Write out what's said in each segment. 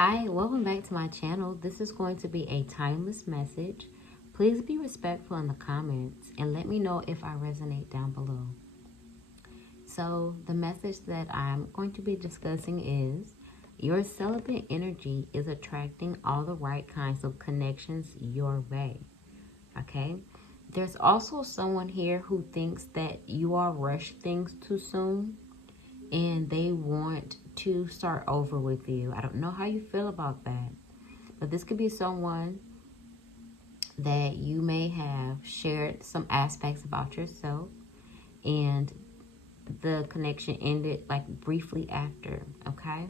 Hi, welcome back to my channel. This is going to be a timeless message. Please be respectful in the comments and let me know if I resonate down below. So the message that I'm going to be discussing is your celibate energy is attracting all the right kinds of connections your way. Okay? There's also someone here who thinks that you all rush things too soon and they want to start over with you. I don't know how you feel about that, but this could be someone that you may have shared some aspects about yourself and the connection ended like briefly after. Okay,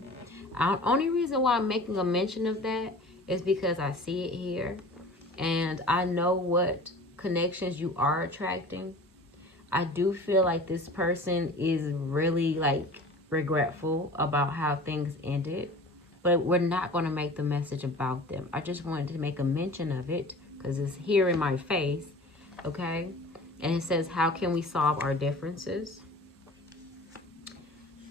only reason why I'm making a mention of that is because I see it here and I know what connections you are attracting. I do feel like this person is really like regretful about how things ended, but we're not going to make the message about them. I just wanted to make a mention of it because it's here in my face, okay? And it says, how can we solve our differences?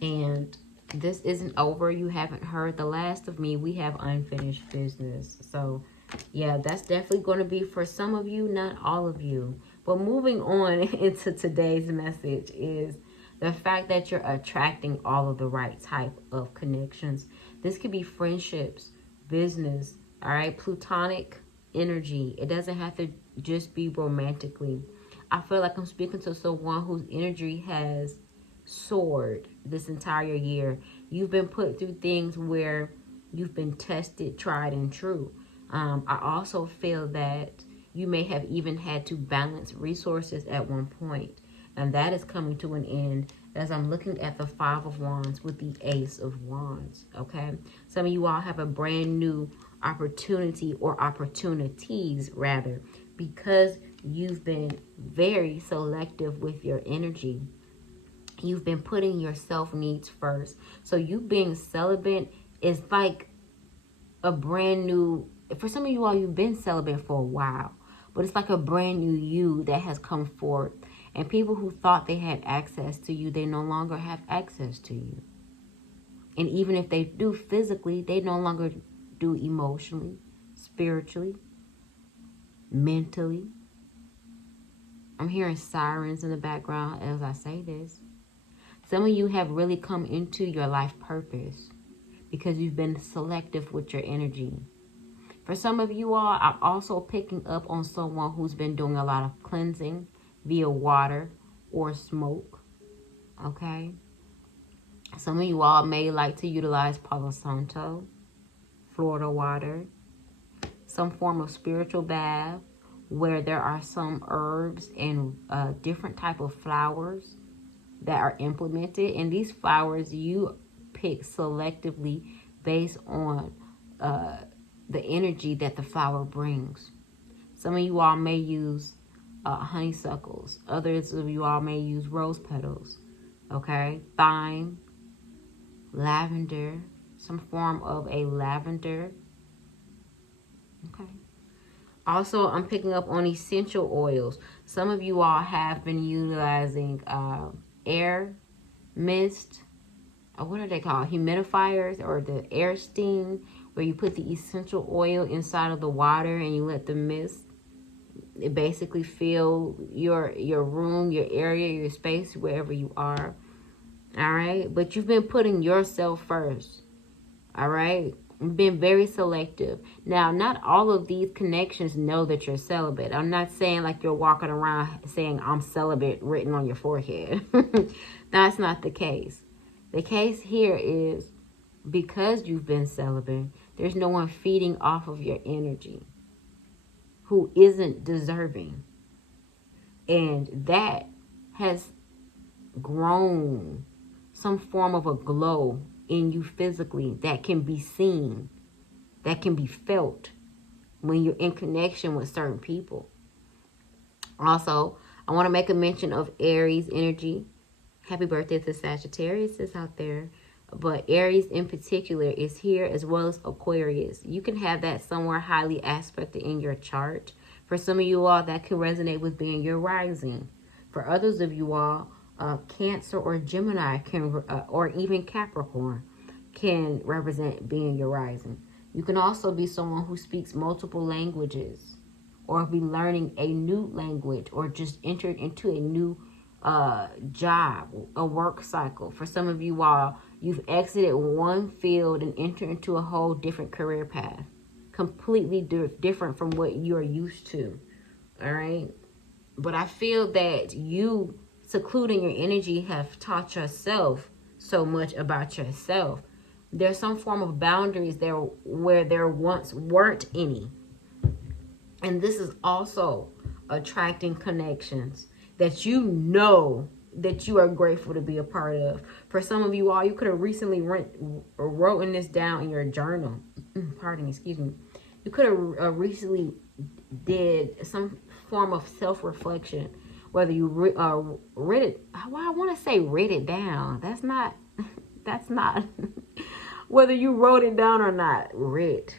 And this isn't over. You haven't heard the last of me. We have unfinished business. So yeah, that's definitely going to be for some of you, not all of you. But moving on into today's message is the fact that you're attracting all of the right type of connections. This could be friendships, business, all right, platonic energy. It doesn't have to just be romantically. I feel like I'm speaking to someone whose energy has soared this entire year. You've been put through things where you've been tested, tried, and true. I also feel that you may have even had to balance resources at one point, and that is coming to an end as I'm looking at the Five of Wands with the Ace of Wands, okay? Some of you all have a brand new opportunity or opportunities rather, because you've been very selective with your energy. You've been putting your self needs first. So you being celibate is like a brand new, for some of you all, you've been celibate for a while, but it's like a brand new you that has come forth. And people who thought they had access to you, they no longer have access to you. And even if they do physically, they no longer do emotionally, spiritually, mentally. I'm hearing sirens in the background as I say this. Some of you have really come into your life purpose because you've been selective with your energy. For some of you all, I'm also picking up on someone who's been doing a lot of cleansing via water or smoke, okay? Some of you all may like to utilize Palo Santo, Florida water, some form of spiritual bath where there are some herbs and different type of flowers that are implemented. And these flowers you pick selectively based on the energy that the flower brings. Some of you all may use honeysuckles. Others of you all may use rose petals. Okay, thyme, lavender, some form of a lavender. Okay. Also, I'm picking up on essential oils. Some of you all have been utilizing air mist, or what are they called? Humidifiers, or the air steam, where you put the essential oil inside of the water and you let the mist it basically fill your room, your area, your space, wherever you are. All right, but you've been putting yourself first. All right, you've been very selective. Now, not all of these connections know that you're celibate. I'm not saying like you're walking around saying I'm celibate written on your forehead. That's not the case. The case here is because you've been celibate, there's no one feeding off of your energy who isn't deserving. And that has grown some form of a glow in you physically that can be seen, that can be felt when you're in connection with certain people. Also, I want to make a mention of Aries energy. Happy birthday to Sagittarius is out there. But Aries in particular is here, as well as Aquarius. You can have that somewhere highly aspected in your chart. For some of you all, that can resonate with being your rising. For others of you all, Cancer or Gemini can, or even Capricorn can represent being your rising. You can also be someone who speaks multiple languages, or be learning a new language, or just entered into a new job, a work cycle. For some of you all, you've exited one field and entered into a whole different career path, completely different from what you're used to. All right. But I feel that you secluding your energy have taught yourself so much about yourself. There's some form of boundaries there where there once weren't any. And this is also attracting connections that you know that you are grateful to be a part of. For some of you all, you could have recently written this down in your journal. Pardon me, excuse me. You could have recently did some form of self-reflection, whether you read it. Well, I want to say read it down. That's not whether you wrote it down or not. Right.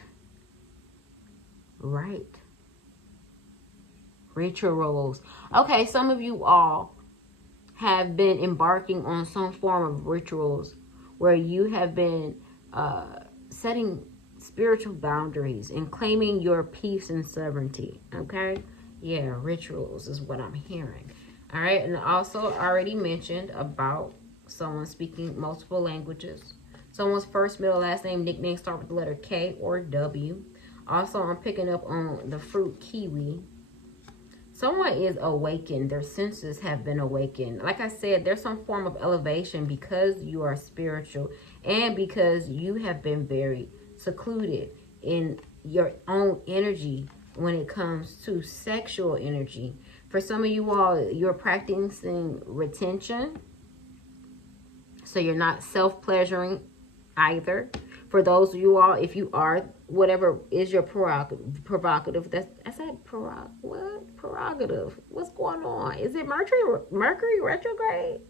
Rituals. Okay, some of you all have been embarking on some form of rituals where you have been setting spiritual boundaries and claiming your peace and sovereignty. Okay, yeah, rituals is what I'm hearing. All right, and also already mentioned about someone speaking multiple languages. Someone's first, middle, last name, nickname start with the letter K or W. Also, I'm picking up on the fruit kiwi. Someone is awakened. Their senses have been awakened. Like I said, there's some form of elevation because you are spiritual and because you have been very secluded in your own energy when it comes to sexual energy. For some of you all, you're practicing retention. So you're not self-pleasuring either. For those of you all, if you are, whatever is your prerogative, I said prerogative. What's going on? Is it Mercury retrograde?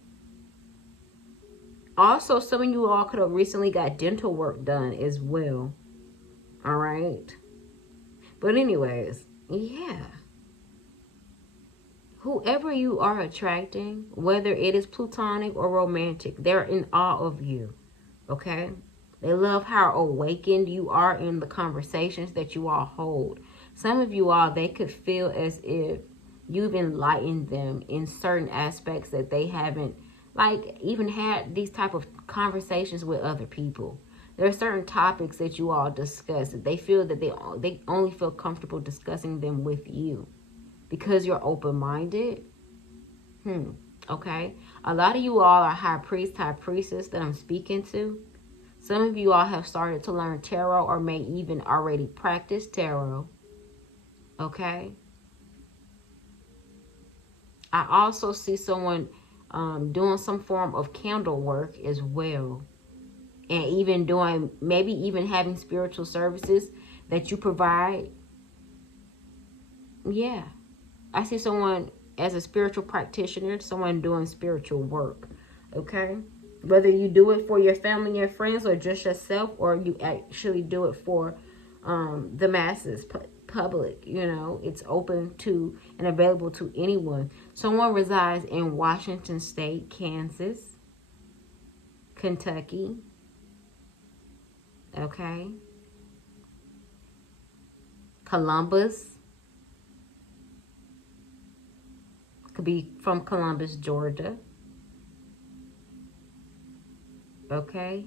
Also, some of you all could have recently got dental work done as well. All right. But anyways, yeah. Whoever you are attracting, whether it is platonic or romantic, they're in awe of you. Okay? They love how awakened you are in the conversations that you all hold. Some of you all, they could feel as if you've enlightened them in certain aspects that they haven't, like, even had these type of conversations with other people. There are certain topics that you all discuss that they feel that they only feel comfortable discussing them with you because you're open-minded. Okay? A lot of you all are high priest, high priestess that I'm speaking to. Some of you all have started to learn tarot or may even already practice tarot. Okay? I also see someone doing some form of candle work as well. And even doing, maybe even having spiritual services that you provide. Yeah. I see someone as a spiritual practitioner, someone doing spiritual work. Okay? Whether you do it for your family and your friends or just yourself, or you actually do it for the masses, public, you know, it's open to and available to anyone. Someone resides in Washington State, Kansas, Kentucky, okay, Columbus, could be from Columbus, Georgia. Okay.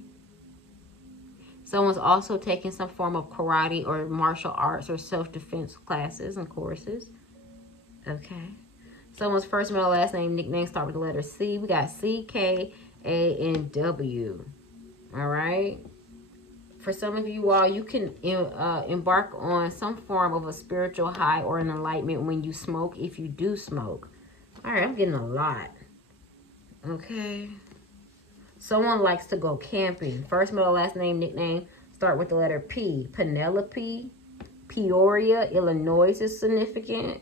Someone's also taking some form of karate or martial arts or self-defense classes and courses. Okay. Someone's first, middle, last name, nickname start with the letter C. We got C, K, A, and W. All right. For some of you all, you can embark on some form of a spiritual high or an enlightenment when you smoke, if you do smoke. All right, I'm getting a lot. Okay. Someone likes to go camping. First, middle, last name, nickname start with the letter P. Penelope, Peoria, Illinois is significant.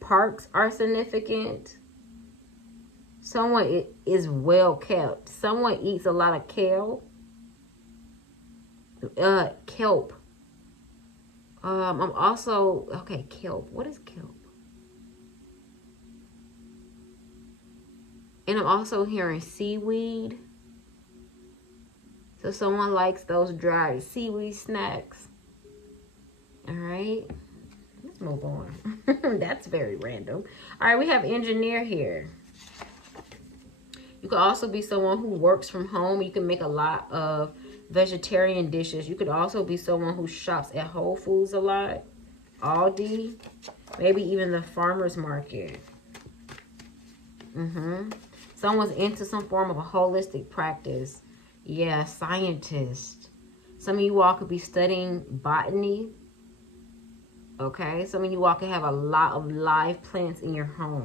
Parks are significant. Someone is well kept. Someone eats a lot of kale. Kelp. I'm also, okay, kelp. What is kelp? And I'm also hearing seaweed. So someone likes those dried seaweed snacks. All right. Let's move on. That's very random. All right, we have engineer here. You could also be someone who works from home. You can make a lot of vegetarian dishes. You could also be someone who shops at Whole Foods a lot. Aldi. Maybe even the farmer's market. Someone's into some form of a holistic practice. Yeah, scientist. Some of you all could be studying botany. Okay, some of you all could have a lot of live plants in your home.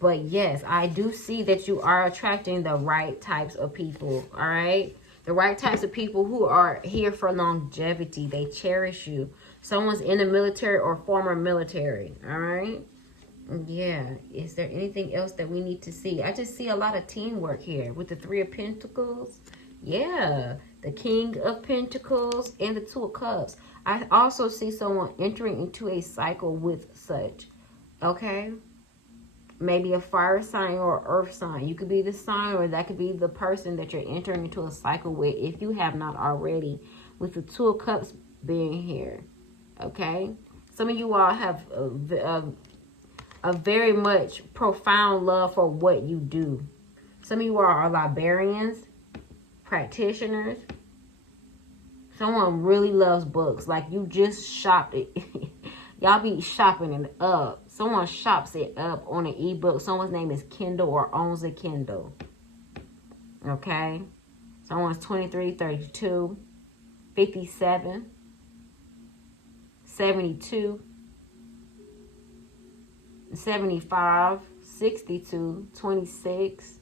But yes, I do see that you are attracting the right types of people. All right, the right types of people who are here for longevity. They cherish you. Someone's in the military or former military. All right. Yeah. Is there anything else that we need to see? I just see a lot of teamwork here with the Three of Pentacles. Yeah. The King of Pentacles and the Two of Cups. I also see someone entering into a cycle with such. Okay. Maybe a fire sign or earth sign. You could be the sign, or that could be the person that you're entering into a cycle with if you have not already, with the Two of Cups being here. Okay. Some of you all have a very much profound love for what you do. Some of you are librarians, practitioners. Someone really loves books. Like you just shopped it. Y'all be shopping it up. Someone shops it up on an ebook. Someone's name is Kindle or owns a Kindle. Okay. Someone's 23, 32, 57, 72, 75, 62, 26.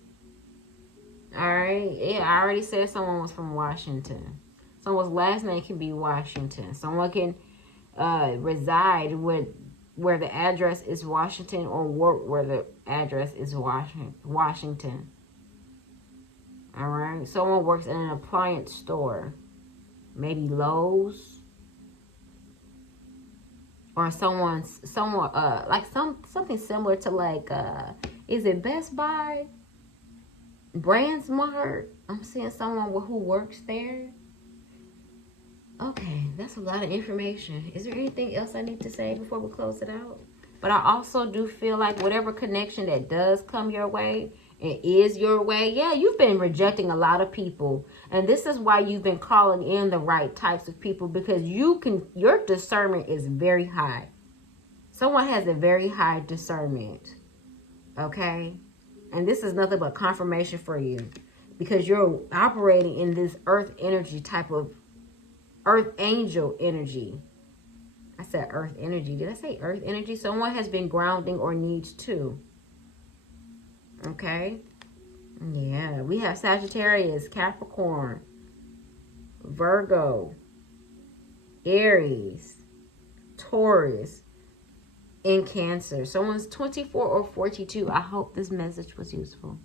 All right. Yeah, I already said someone was from Washington. Someone's last name can be Washington. Someone can reside where the address is Washington, or work where the address is Washington. All right. Someone works in an appliance store. Maybe Lowe's. Or something similar to like is it Best Buy? BrandSmart? I'm seeing someone who works there. Okay, that's a lot of information. Is there anything else I need to say before we close it out? But I also do feel like whatever connection that does come your way and is your way, yeah, you've been rejecting a lot of people. And this is why you've been calling in the right types of people, because your discernment is very high. Someone has a very high discernment. Okay? And this is nothing but confirmation for you, because you're operating in this earth energy type of earth angel energy. I said earth energy. Did I say earth energy? Someone has been grounding or needs to. Okay. Yeah. We have Sagittarius, Capricorn, Virgo, Aries, Taurus, and Cancer. Someone's 24 or 42. I hope this message was useful.